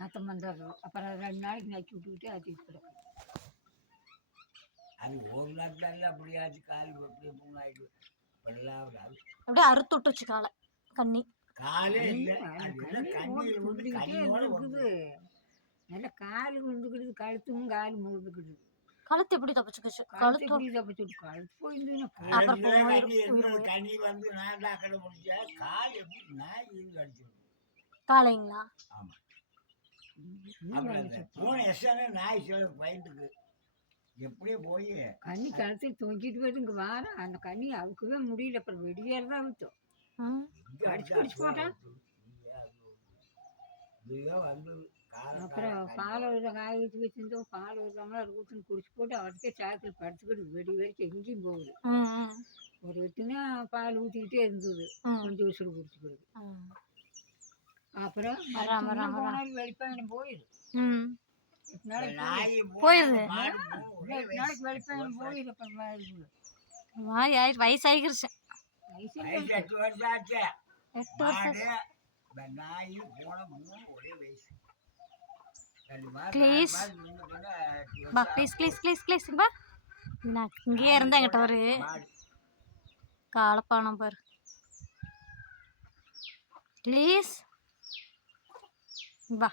நாற்றம் வந்துடுறோம். அப்புறம் 2 நாளைக்கு நக்கி விட்டுக்கிட்டு ஆற்றிட்டு கிடக்கும். அது ஒரு நாள் தானே அப்படியாச்சு கால் எப்படி மூணாயிட்டு இப்பெல்லாம் அப்படியே அறுத்து விட்டுருச்சு காலை கண்ணி. காலே இல்லை துள்ளிக்கிட்டே இருக்குது. நல்லா கால் விழுந்துக்கிடுது, கழுத்தும் கால் முழுந்துக்கிடுது. கழுத்து எப்படி தப்பிச்சுக்கிச்சு? கழுத்து எப்படி தப்பிச்சுட்டு கழுத்து போயிருந்துன்னா கனி வந்து நான் கடை முடிச்சா கால் எப்படி நாய் கடிச்சு காலைங்களா? ஆமா. அப்புறம் போன எஸ்ஸானே நாய் சில பயந்துக்கு எப்படியே போய் கண்ணி கழுத்து தொங்கிட்டு போயிட்டு இங்கே வார அந்த கண்ணி அவுக்கவே முடியல. அப்புறம் வெடியேறதான் அவுத்தோம். அடிச்சு போட்டேன். வந்தது. அப்புறம் பால் காய வச்சு வச்சிருந்தோம். பால் விடுறாங்களோ அது ஊற்றுன்னு குடிச்சு போட்டு அவர்கிட்ட சாக்கில் படுத்துக்கிட்டு வெடி வரைக்கும் எங்கேயும் போகுது. ஒரு வெட்டுனா பால் ஊற்றிக்கிட்டே இருந்தது. கொஞ்சம் உசுறு குடிச்சுக்கிறது. அப்புறம் வெளிப்பயணம் போயிடுது. போயிடுது. நாளைக்கு வெளிப்பயணம் போயிடுது. அப்புறம் வயசாகிருச்சு. 8 வருஷம் ஆச்சு. 8 வருஷம். நாய் போன ஒரே வயசு. ப்ளீஸ் பா, ப்ளீஸ் ப்ளீஸ் ப்ளீஸ் ப்ளீஸ் பா. நான் இங்கேயே இருந்தேன். என்கிட்ட ஒரு காலப்பானம் பாரு ப்ளீஸ் பா.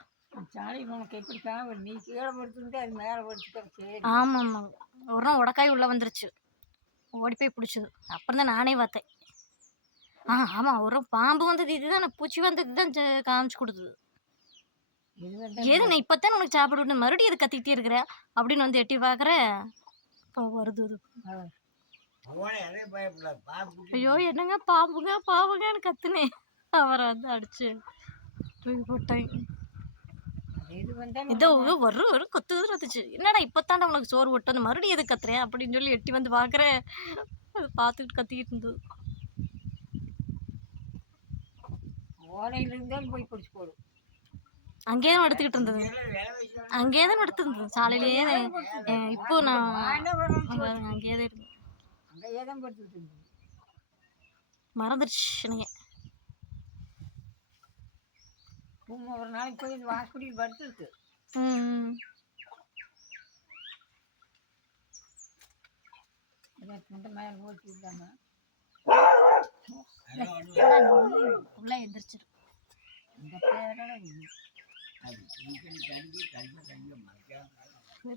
சாலை உனக்கு எப்படி காவல்? நீ கீழே படுத்துட்டு அது மேலே படுத்துக்க. ஆமாம் ஆமாம். ஒரு நாள் உடக்காய் உள்ளே வந்துருச்சு. ஓடி போய் பிடிச்சது. அப்புறம் தான் நானே பார்த்தேன். ஆமாம், ஒரு பாம்பு வந்தது. இதுதான் பூச்சி வந்தது தான் காமிச்சு கொடுத்தது. எது நான் இப்போத்தான் உனக்கு சாப்பிட விட்டு மறுபடியும் இது கத்திக்கிட்டே இருக்கிற அப்படின்னு வந்து எட்டி பார்க்குறேன். இப்போ வருது. ஐயோ என்னங்க பாம்புங்க பாம்புங்கன்னு கத்துனேன். அவரை வந்து அடிச்சு தூக்கி போட்டேன். இதோ வரும் கொத்து வந்துச்சு. என்னடா இப்போத்தாண்டா உனக்கு சோறு விட்டு வந்து மறுபடியும் எது கத்துறேன் அப்படின்னு சொல்லி எட்டி வந்து பார்க்குறேன். அது பார்த்துக்கிட்டு கத்திக்கிட்டு இருந்தது. ஓலையிலிருந்தாலும் போய் பிடிச்சி போடும். அங்கேயே தான் எடுத்துக்கிட்டு இருந்தது. அங்கேயே தான் எடுத்துருந்தது. சாலையிலேயே. இப்போ நான் அங்கேயே தான் இருந்தேன். அங்கேயே தான் படுத்துக்கிட்டு இருந்தது. மறந்துடுச்சு எனக்கு. ஒரு நாளைக்கு போய் வாசப்படியில் படுத்துருக்கு. மேலே ஓட்டி விட்டாங்க. உள்ள எந்திரிச்சிடும்.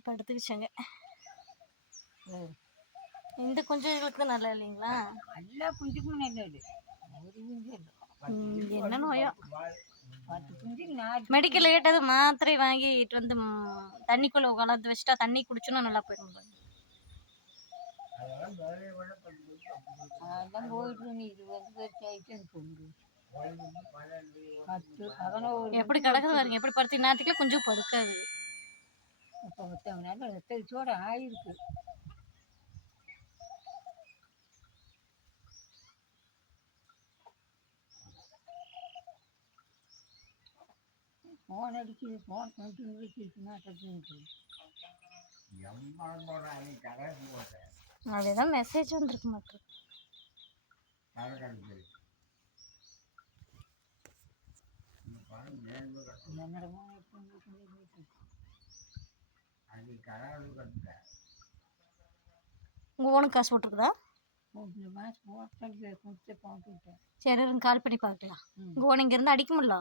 படுத்துக்கிச்சாங்க. இந்த குஞ்சுகளுக்கு தான் நல்லா இல்லைங்களா? எல்லா குஞ்சுக்கும் நல்லது. ஒரு குஞ்சு என்ன நோயோ. 10 குஞ்சு மெடிக்கல் கேட்டது மாத்திரை வாங்கிட்டு வந்து தண்ணிக்குள்ள கலந்து வச்சுட்டா தண்ணி குடிச்சுன்னா நல்லா போயிடும். அதான் போயிட்டு இது வந்து பொண்ணு எப்படி கிடக்குது பாருங்க. எப்படி படுத்து நேரத்துக்குள்ள கொஞ்சம் படுக்காது. இப்போ மற்றவங்க ரத்தத்தோட ஆயிருக்கு. ஃபோன் அடிக்குது. ஃபோன் அதுதான் மெசேஜ் வந்துருக்கு மாட்டேன். உங்க ஓனுக்கு காசு போட்டுருக்குதா? சரி கால் பண்ணி பார்க்கலாம். உங்க ஓன் இங்க இருந்து அடிக்க முடியல.